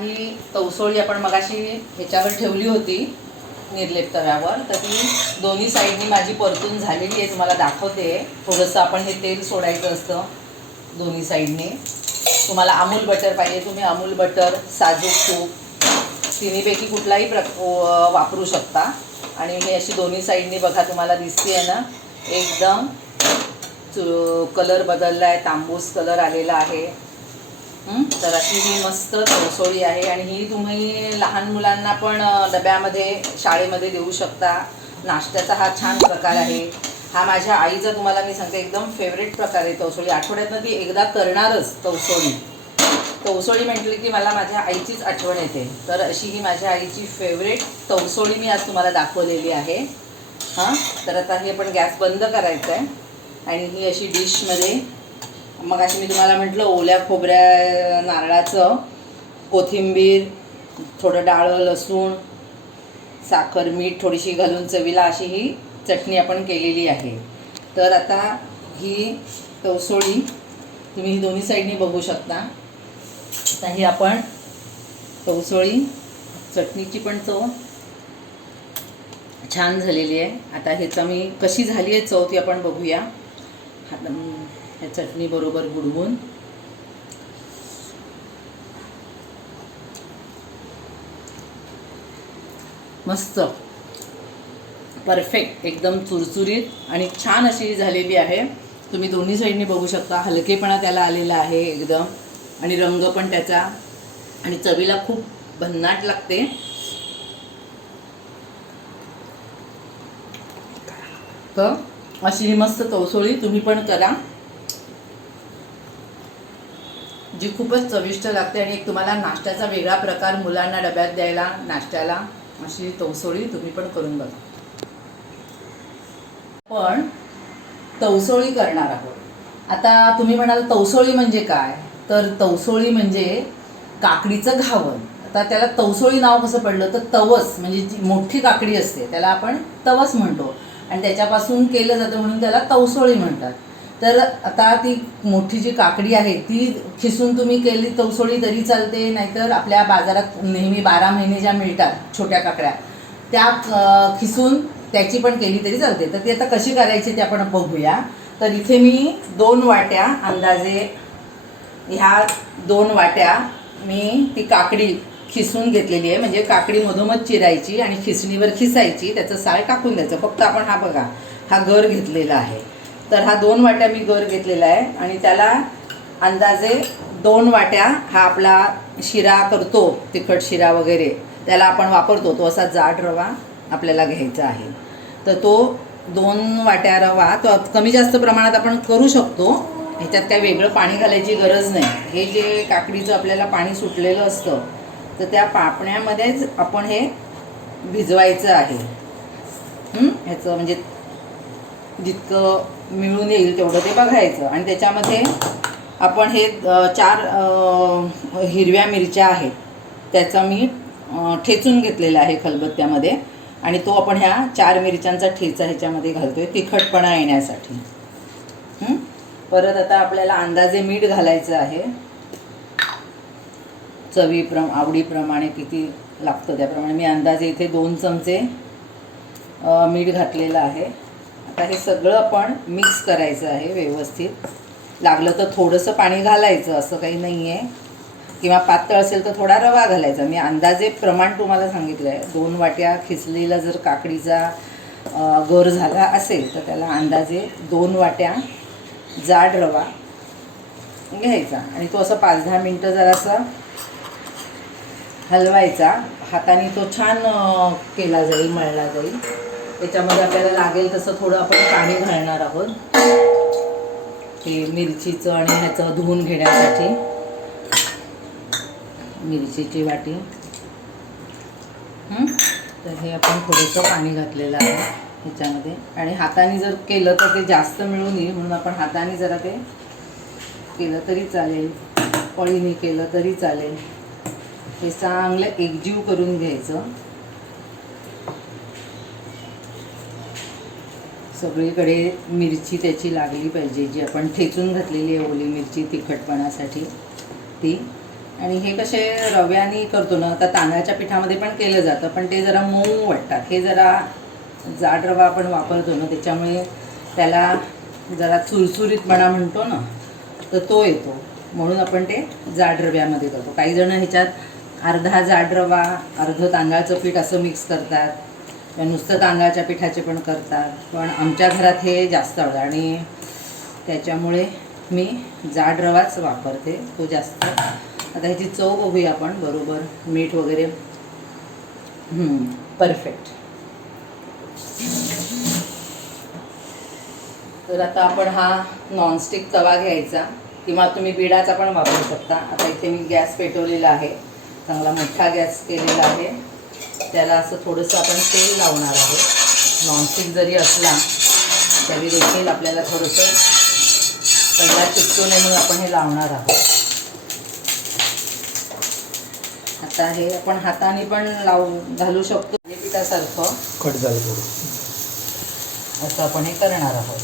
ही तवसोळी आपण मगाशी ह्याच्यावर ठेवली होती निर्लेप तव्यावर, तर ती दोन्ही साईडनी माझी परतून झालेली आहे. तुम्हाला दाखवते. थोडंसं आपण हे तेल सोडायचं असतं दोन्ही साईडने. तुम्हाला अमूल बटर पाहिजे, तुम्ही अमूल बटर, साजूक तूप तिन्हीपैकी कुठलाही वापरू शकता. आणि हे अशी दोन्ही साईडनी बघा तुम्हाला दिसते आहे ना, एकदम कलर बदलला आहे, तांबूस कलर आलेला आहे. तर अशी ही मस्त तवसोळी आहे आणि ही तुम्ही लहान मुलांना पण डब्यामध्ये शाळेमध्ये देऊ शकता. नाश्त्याचा हा छान प्रकार आहे. हा माझ्या आईचा तुम्हाला मी सांगते एकदम फेवरेट प्रकार आहे तवसोळी. आठवड्यातनं ती एकदा करणारच तवसोळी. तवसोळी म्हटली की मला माझ्या आईचीच आठवण येते. तर अशी ही माझ्या आईची फेवरेट तवसोळी मी आज तुम्हाला दाखवलेली आहे. तर आता हे पण गॅस बंद करायचं आहे आणि ही अशी डिशमध्ये, मग अशी मी तुम्हाला म्हटलं ओल्या खोबऱ्या नारळाचं, कोथिंबीर, थोडं डाळं, लसूण, साखर, मीठ थोडीशी घालून चवीला अशी ही चटणी आपण केलेली आहे. तर आता ही तवसोळी तुम्ही ही दोन्ही साईडनी बघू शकता. आता ही आपण तवसोळी चटणीची पण चव छान झालेली आहे. आता ह्याचा मी कशी झाली आहे चव ती आपण बघूया. ह्या चटणी बरोबर बुडवून मस्त परफेक्ट एकदम चुरचुरीत आणि छान अशी झालेली आहे. तुम्ही दोन्ही साईडनी बघू शकता. हलकेपणा त्याला आलेला आहे एकदम आणि रंग पण त्याचा, आणि चवीला खूप भन्नाट लागते. तर अशी ही मस्त तवसोळी तुम्ही पण करा, जी खूपच चविष्ट लागते आणि एक तुम्हाला नाश्त्याचा वेगळा प्रकार मुलांना डब्यात द्यायला नाश्त्याला अशी तवसोळी तुम्ही पण करून बघा. पण तवसोळी करणार आहोत. आता तुम्ही म्हणाल तवसोळी म्हणजे काय, तर तवसोळी म्हणजे काकडीचं घावन. आता त्याला तवसोळी नाव कसं पडलं, तर तवस म्हणजे जी मोठी काकडी असते त्याला आपण तवस म्हणतो आणि त्याच्यापासून केलं जातं म्हणून त्याला तवसोळी म्हणतात. तर आता ती मोठी जी काकडी आहे ती खिसून तुम्ही केली तवसोळी तरी चालते, नाहीतर आपल्या बाजारात नेहमी 12 महिने ज्या मिळतात छोट्या काकड्या त्या खिसून त्याची पण केली तरी चालते. तर ती आता कशी करायची ते आपण बघूया. तर इथे मी 2 वाट्या अंदाजे, ह्या 2 वाट्या मी ती काकडी खिसून घेतलेली आहे. म्हणजे काकडी मधोमध चिरायची आणि खिसणीवर खिसायची, त्याचं साल टाकून द्यायचं. फक्त आपण हा बघा हा गर घेतलेला आहे. तर हा 2 वाट्या मी गर घेतलेला आहे आणि त्याला अंदाजे 2 वाट्या हा आपला शिरा करतो, तिखट शिरा वगैरे त्याला आपण वापरतो, तो असा जाड रवा आपल्याला घ्यायचा आहे. तर तो 2 वाट्या रवा तो कमी जास्त प्रमाणात आपण करू शकतो. ह्याच्यात काय वेगळं पाणी घालायची गरज नाही. हे जे काकडीचं आपल्याला पाणी सुटलेलं असतं तर त्या पापण्यामध्येच आपण हे भिजवायचं आहे. ह्याचं म्हणजे जितकं मिळून येईल तेवढं ते बघायचं. आणि त्याच्यामध्ये आपण हे 4 हिरव्या मिरच्या आहेत त्याचा मी ठेचून घेतलेला आहे खलबत्त्यामध्ये आणि तो आपण ह्या 4 मिरच्यांचा ठेचा ह्याच्यामध्ये घालतोय तिखटपणा येण्यासाठी. परत आता आपल्याला अंदाजे मीठ घालायचं आहे, आवडीप्रमाणे किती लागतं त्याप्रमाणे. मी अंदाजे इथे 2 चमचे मीठ घातलेलं आहे. आता हे सगळं आपण मिक्स करायचं आहे व्यवस्थित. लागलं तर थोडंसं पाणी घालायचं, असं काही नाही आहे, किंवा पातळ असेल तर थोडा रवा घालायचा. मी अंदाजे प्रमाण तुम्हाला सांगितलं आहे. 2 वाट्या खिसलेला जर काकडीचा गर झाला असेल तर त्याला अंदाजे 2 वाट्या जाड रवा घ्यायचा आणि तो असं 5-10 मिनटं जरासा हलवायचा. हाताने तो छान केला जाईल, मळला जाईल. त्याच्यामध्ये आपल्याला लागेल तसं थोडं आपण पाणी घालणार आहोत, हे मिरचीचं आणि ह्याचं धुवून घेण्यासाठी. मिरचीची वाटी, तर हे आपण थोडंसं पाणी घातलेलं आहे ह्याच्यामध्ये. आणि हाताने जर केलं तर ते जास्त मिळून येईल म्हणून आपण हाताने जरा ते केलं तरी चालेल, पळीने केलं तरी चालेल. हे चांगलं एकजीव करून घ्यायचं. सगळीकडे मिरची त्याची लागली पाहिजे, जी आपण ठेचून घातलेली आहे ओली मिरची तिखटपणासाठी ती. आणि हे कसे रव्याने करतो ना, आता तांदळाच्या पिठामध्ये पण केलं जातं, पण ते जरा मऊ वाटतात. हे जरा जाड रवा आपण वापरतो ना, त्याच्यामुळे त्याला जरा चुरचुरीतपणा म्हणतो ना, तर तो येतो. म्हणून आपण ते जाड रव्यामध्ये करतो. काही जण ह्याच्यात अर्धा जाड रवा अर्धं तांदळाचं पीठ असं मिक्स करतात, किंवा नुसतं तांदळाच्या पिठाचे पण करतात. पण आमच्या घरात हे जास्त आवडतं आणि त्याच्यामुळे मी जाड रवाच वापरते, तो जास्त. आता ह्याची चव बघूया आपण. बरोबर मीठ वगैरे परफेक्ट. तर आता आपण हा नॉनस्टिक तवा घ्यायचा, किंवा तुम्ही बिडाचा पण वापरू शकता. आता इथे मी गॅस पेटवलेला आहे, चांगला मोठा गॅस केलेला आहे. त्याला असं थोडंसं आपण तेल लावणार आहोत. नॉनस्टिक जरी असला तरी देखील आपल्याला थोडंसं पहिला चिकटू नये म्हणून आपण हे लावणार आहोत. आता हे आपण हाताने पण घालू शकतो. पिठासारखं कट झालं असं आपण हे करणार आहोत.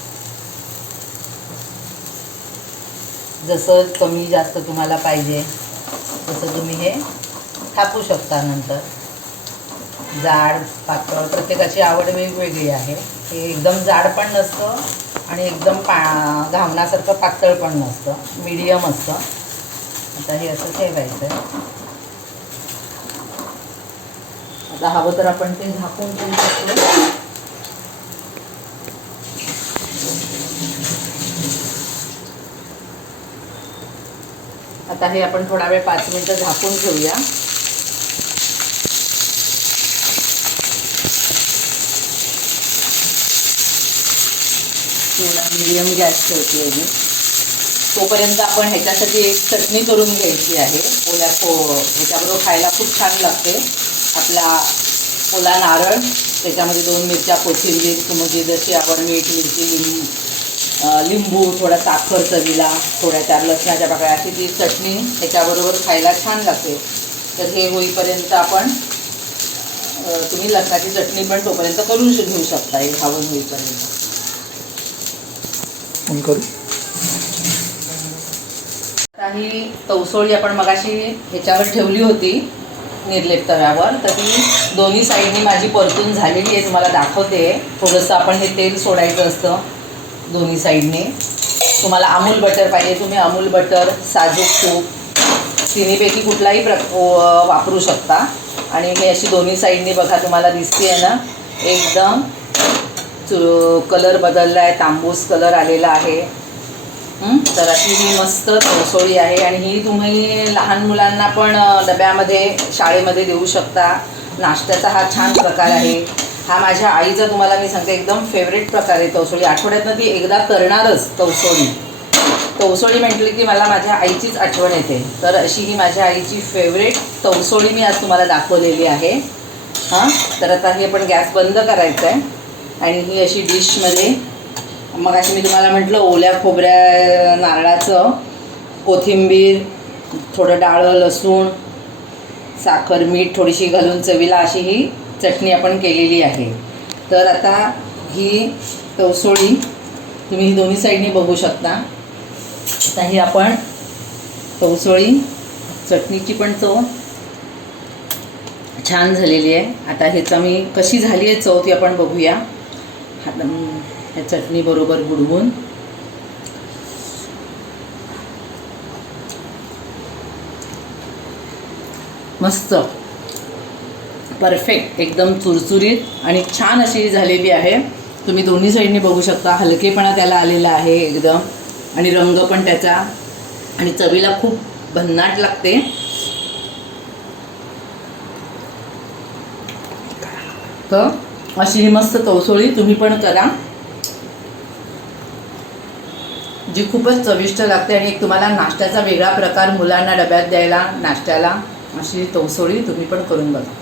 जसं कमी जास्त तुम्हाला पाहिजे तसं तुम्ही हे थापू शकता. नंतर जाड पातळ प्रत्येकाची आवड वेगवेगळी आहे. हे एकदम जाड पण नसतं आणि एकदम घावण्यासारखं पातळ पण नसतं, मीडियम असतं. आता हे असं ठेवायचं आहे. आता हवं तर आपण ते झाकून ठेवू शकतो. आता हे आपण थोडा वेळ 5 मिनिटं झाकून ठेवूया. थोडा मीडियम गॅस ठेवते मी. तोपर्यंत आपण ह्याच्यासाठी एक चटणी करून घ्यायची आहे. ह्याच्याबरोबर खायला खूप छान लागते. आपला ओला नारळ, त्याच्यामध्ये 2 मिरच्या, कोथिंबीर, तुम्हाला जशी आवड, मीठ, मिरची, लिंबू, थोडा साखर चवीला, थोड्या 4 लसणाच्या पाकळ्या, अशी ती चटणी त्याच्याबरोबर खायला छान लागते. तर हे होईपर्यंत आपण तुम्ही लसणाची चटणी पण तोपर्यंत करून घेऊ शकता. हे घावून होईपर्यंत करू. आता ही तवसोळी आपण मगाशी ह्याच्यावर ठेवली होती निर्लेप तव्यावर, तर ती दोन्ही साईडनी माझी परतून झालेली आहे. तुम्हाला दाखवते. थोडंसं आपण हे तेल सोडायचं असतं दोन्ही साईडने. तुम्हाला अमूल बटर पाहिजे, तुम्ही अमूल बटर, साजूक तूप, तिन्हीपैकी कुठलाही वापरू शकता. आणि मी अशी दोन्ही साईडने बघा तुम्हाला दिसते आहे ना, एकदम कलर बदलला आहे, तांबूस कलर आलेला आहे. तर अशी ही मस्त तवसोळी आहे. आणि ही तुम्ही लहान मुलांना पण डब्यामध्ये शाळेमध्ये देऊ शकता. नाश्त्याचा हा छान प्रकार आहे. हा माझ्या आईचा तुम्हाला मी सांगते एकदम फेवरेट प्रकार आहे तवसोळी. आठवड्यातनं ती एकदा करणारच तवसोळी. तवसोळी म्हटली की मला माझ्या आईचीच आठवण येते. तर अशी ही माझ्या आईची फेवरेट तवसोळी मी आज तुम्हाला दाखवलेली आहे. तर आता हे आपण गॅस बंद करायचा आहे. आणि ही अशी डिशमध्ये, मग अशी मी तुम्हाला म्हटलं ओल्या खोबऱ्या, नारळाचं, कोथिंबीर, थोडं डाळं, लसूण, साखर, मीठ थोडीशी घालून चवीला अशी ही चटणी आपण केलेली आहे. तर आता ही तवसोळी तुम्ही ही दोन्ही साईडनी बघू शकता. आता ही आपण तवसोळी चटणीची पण चव छान झालेली आहे. आता ह्याचा मी कशी झाली आहे चव ती आपण बघूया. ह्या चटणी बरोबर बुडवून मस्त परफेक्ट, एकदम चुरचुरीत आणि छान अशी झालेली आहे. तुम्ही दोन्ही साईडनी बघू शकता. हलकेपणा त्याला आलेला आहे एकदम, आणि रंग पण त्याचा, आणि चवीला खूप भन्नाट लागते. तर अशी ही मस्त तवसोळी तुम्ही पण करा, जी खूपच चविष्ट लागते. आणि एक तुम्हाला नाश्त्याचा वेगळा प्रकार मुलांना डब्यात द्यायला नाश्त्याला, अशी तवसोळी तुम्ही पण करून बघा.